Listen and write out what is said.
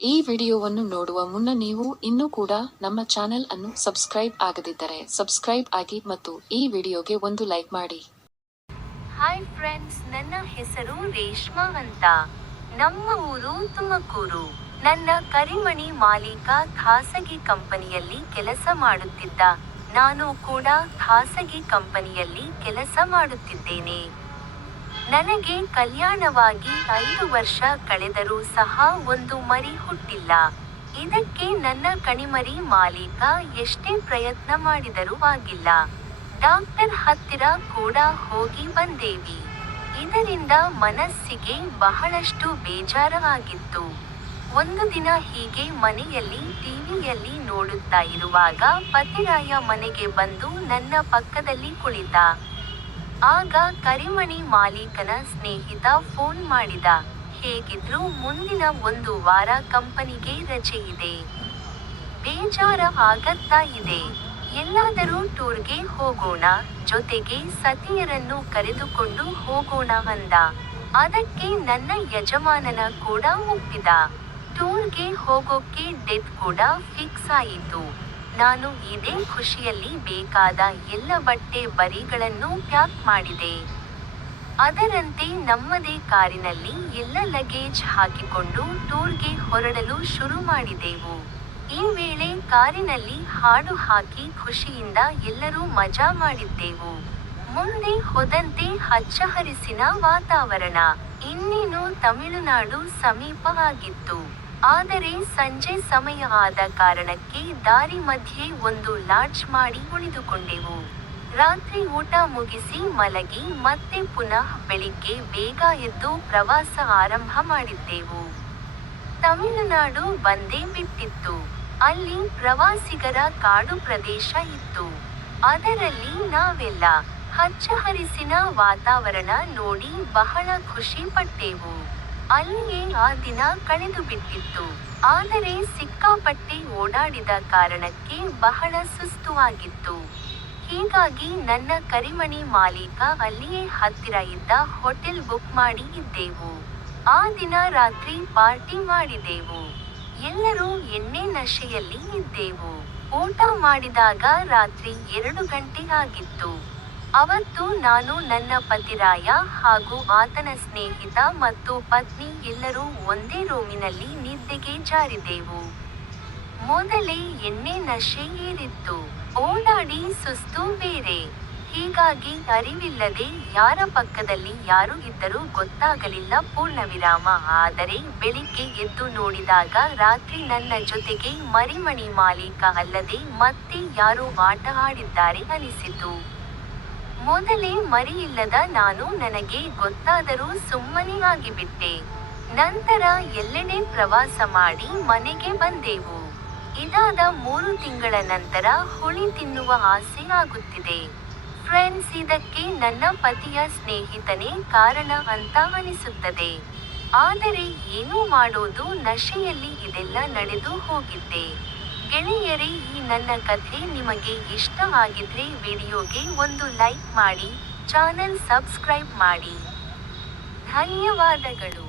ಈ ವಿಡಿಯೋವನ್ನು ನೋಡುವ ಮುನ್ನ ನೀವು ಇನ್ನೂ ಕೂಡ ನಮ್ಮ ಚಾನೆಲ್ ಅನ್ನು ಸಬ್ಸ್ಕ್ರೈಬ್ ಆಗದಿದ್ದರೆ ಸಬ್ಸ್ಕ್ರೈಬ್ ಆಗಿ ಮತ್ತು ಈ ವಿಡಿಯೋಗೆ ಒಂದು ಲೈಕ್ ಮಾಡಿ. ಹಾಯ್ ಫ್ರೆಂಡ್ಸ್ ನನ್ನ ಹೆಸರು ರೇಷ್ಮಾ ಅಂತ. ನಮ್ಮ ಊರು ತುಮಕೂರು. ನನ್ನ ಕರಿಮಣಿ ಮಾಲೀಕ ಖಾಸಗಿ ಕಂಪನಿಯಲ್ಲಿ ಕೆಲಸ ಮಾಡುತ್ತಿದ್ದ. ನಾನು ಕೂಡ ಖಾಸಗಿ ಕಂಪನಿಯಲ್ಲಿ ಕೆಲಸ ಮಾಡುತ್ತಿದ್ದೇನೆ. ನನಗೆ ಕಲ್ಯಾಣವಾಗಿ ಐದು ವರ್ಷ ಕಳೆದರೂ ಸಹ ಒಂದು ಮರಿ ಹುಟ್ಟಿಲ್ಲ. ಇದಕ್ಕೆ ನನ್ನ ಕಣಿಮರಿ ಮಾಲೀಕ ಎಷ್ಟೇ ಪ್ರಯತ್ನ ಮಾಡಿದರೂ ಆಗಿಲ್ಲ. ಡಾಕ್ಟರ್ ಹತ್ತಿರ ಕೂಡ ಹೋಗಿ ಬಂದೇವಿ. ಇದರಿಂದ ಮನಸ್ಸಿಗೆ ಬಹಳಷ್ಟು ಬೇಜಾರಾಗಿತ್ತು. ಒಂದು ದಿನ ಹೀಗೆ ಮನೆಯಲ್ಲಿ ಟಿವಿಯಲ್ಲಿ ನೋಡುತ್ತಾ ಇರುವಾಗ ಪತಿರಾಯ ಮನೆಗೆ ಬಂದು ನನ್ನ ಪಕ್ಕದಲ್ಲಿ ಕುಳಿತ. ಆಗ ಕರಿಮಣಿ ಮಾಲೀಕನ ಸ್ನೇಹಿತ ಫೋನ್ ಮಾಡಿದ. ಹೇಗಿದ್ರು ಮುಂದಿನ ಒಂದು ವಾರ ಕಂಪನಿಗೆ ರಜೆ ಇದೆ. ಬೇಜಾರ ಆಗತ್ತಾ ಇದೆ. ಎಲ್ಲಾದರೂ ಟೂರ್ಗೆ ಹೋಗೋಣ, ಜೊತೆಗೆ ಸತಿಯರನ್ನು ಕರೆದುಕೊಂಡು ಹೋಗೋಣ ಅಂದ. ಅದಕ್ಕೆ ನನ್ನ ಯಜಮಾನನ ಕೂಡ ಒಪ್ಪಿದ. ಟೂರ್ಗೆ ಹೋಗೋಕೆ ಡೆತ್ ಕೂಡ ಫಿಕ್ಸ್ ಆಯಿತು. ನಾನು ಇದೇ ಖುಷಿಯಲ್ಲಿ ಬೇಕಾದ ಎಲ್ಲ ಬಟ್ಟೆ ಬರಿಗಳನ್ನು ಪ್ಯಾಕ್ ಮಾಡಿದೆ. ಅದರಂತೆ ನಮ್ಮದೇ ಕಾರಿನಲ್ಲಿ ಎಲ್ಲ ಲಗೇಜ್ ಹಾಕಿಕೊಂಡು ಟೂರ್ಗೆ ಹೊರಡಲು ಶುರು ಮಾಡಿದೆವು. ಈ ವೇಳೆ ಕಾರಿನಲ್ಲಿ ಹಾಡು ಹಾಕಿ ಖುಷಿಯಿಂದ ಎಲ್ಲರೂ ಮಜಾ ಮಾಡಿದ್ದೆವು. ಮುಂದೆ ಹೋದಂತೆ ಹಚ್ಚಹರಿಸಿನ ವಾತಾವರಣ. ಇನ್ನೇನು ತಮಿಳುನಾಡು ಸಮೀಪ ಆಗಿತ್ತು. ಆದರೆ ಸಂಜೆ ಸಮಯ ಆದ ಕಾರಣಕ್ಕೆ ದಾರಿ ಮಧ್ಯೆ ಒಂದು ಲಾಡ್ಜ್ ಮಾಡಿ ಉಳಿದುಕೊಂಡೆವು ರಾತ್ರಿ ಊಟ ಮುಗಿಸಿ ಮಲಗಿ ಮತ್ತೆ ಪುನಃ ಬೆಳಿಗ್ಗೆ ಬೇಗ ಎದ್ದು ಪ್ರವಾಸ ಆರಂಭ ಮಾಡಿದ್ದೆವು. ತಮಿಳುನಾಡು ಬಂದೇ ಬಿಟ್ಟಿತ್ತು. ಅಲ್ಲಿ ಪ್ರವಾಸಿಗರ ಕಾಡು ಪ್ರದೇಶ ಇತ್ತು. ಅದರಲ್ಲಿ ನಾವೆಲ್ಲ ಹಚ್ಚ ಹರಿಸಿನ ವಾತಾವರಣ ನೋಡಿ ಬಹಳ ಖುಷಿ ಪಟ್ಟೆವು. ಅಲ್ಲಿಯೇ ಆ ದಿನ ಕಳೆದು ಬಿಟ್ಟಿತ್ತು. ಆದರೆ ಸಿಕ್ಕಾಪಟ್ಟೆ ಓಡಾಡಿದ ಕಾರಣಕ್ಕೆ ಬಹಳ ಸುಸ್ತು ಆಗಿತ್ತು. ಹೀಗಾಗಿ ನನ್ನ ಕರಿಮಣಿ ಮಾಲೀಕ ಅಲ್ಲಿಯೇ ಹತ್ತಿರ ಇದ್ದ ಹೋಟೆಲ್ ಬುಕ್ ಮಾಡಿ ಇದ್ದೆವು. ಆ ದಿನ ರಾತ್ರಿ ಪಾರ್ಟಿ ಮಾಡಿದೆವು. ಎಲ್ಲರೂ ಎಣ್ಣೆ ನಶೆಯಲ್ಲಿ ಇದ್ದೆವು. ಊಟ ಮಾಡಿದಾಗ ರಾತ್ರಿ ಎರಡು ಗಂಟೆ ಆಗಿತ್ತು. ಅವತ್ತು ನಾನು ನನ್ನ ಪತಿರಾಯ ಹಾಗೂ ಆತನ ಸ್ನೇಹಿತ ಮತ್ತು ಪತ್ನಿ ಎಲ್ಲರೂ ಒಂದೇ ರೂಮಿನಲ್ಲಿ ನಿದ್ದೆಗೆ ಜಾರಿದೆವು. ಮೊದಲೇ ಎಣ್ಣೆ ನಶೆ ಏರಿತ್ತು. ಓಡಾಡಿ ಸುಸ್ತು ಬೇರೆ. ಹೀಗಾಗಿ ಅರಿವಿಲ್ಲದೆ ಯಾರ ಪಕ್ಕದಲ್ಲಿ ಯಾರು ಇದ್ದರೂ ಗೊತ್ತಾಗಲಿಲ್ಲ ಪೂರ್ಣವಿರಾಮ. ಆದರೆ ಬೆಳಿಗ್ಗೆ ಎದ್ದು ನೋಡಿದಾಗ ರಾತ್ರಿ ನನ್ನ ಜೊತೆಗೆ ಮರಿಮಣಿ ಮಾಲೀಕ ಅಲ್ಲದೆ ಮತ್ತೆ ಯಾರೋ ಆಟ ಆಡಿದ್ದಾರೆ ಅನಿಸಿತು. ಮೊದಲೇ ಮರಿಯಿಲ್ಲದ ನಾನು ನನಗೆ ಗೊತ್ತಾದರೂ ಸುಮ್ಮನೆ ಆಗಿಬಿಟ್ಟೆ. ನಂತರ ಎಲ್ಲೆಡೆ ಪ್ರವಾಸ ಮಾಡಿ ಮನೆಗೆ ಬಂದೆವು. ಇದಾದ ಮೂರು ತಿಂಗಳ ನಂತರ ಹುಳಿ ತಿನ್ನುವ ಆಸೆ ಆಗುತ್ತಿದೆ. ಫ್ರೆಂಡ್ಸ್, ಇದಕ್ಕೆ ನನ್ನ ಪತಿಯ ಸ್ನೇಹಿತನೇ ಕಾರಣ ಅಂತ ಅನಿಸುತ್ತದೆ. ಆದರೆ ಏನೂ ಮಾಡೋದು ನಶೆಯಲ್ಲಿ ಇದೆಲ್ಲ ನಡೆದು ಹೋಗಿದ್ದೆ. ಗೆಳೆಯರೇ, ಈ ನನ್ನ ಕಥೆ ನಿಮಗೆ ಇಷ್ಟ ಆಗಿದ್ರೆ ವಿಡಿಯೋಗೆ ಒಂದು ಲೈಕ್ ಮಾಡಿ, ಚಾನೆಲ್ ಸಬ್ಸ್ಕ್ರೈಬ್ ಮಾಡಿ. ಧನ್ಯವಾದಗಳು.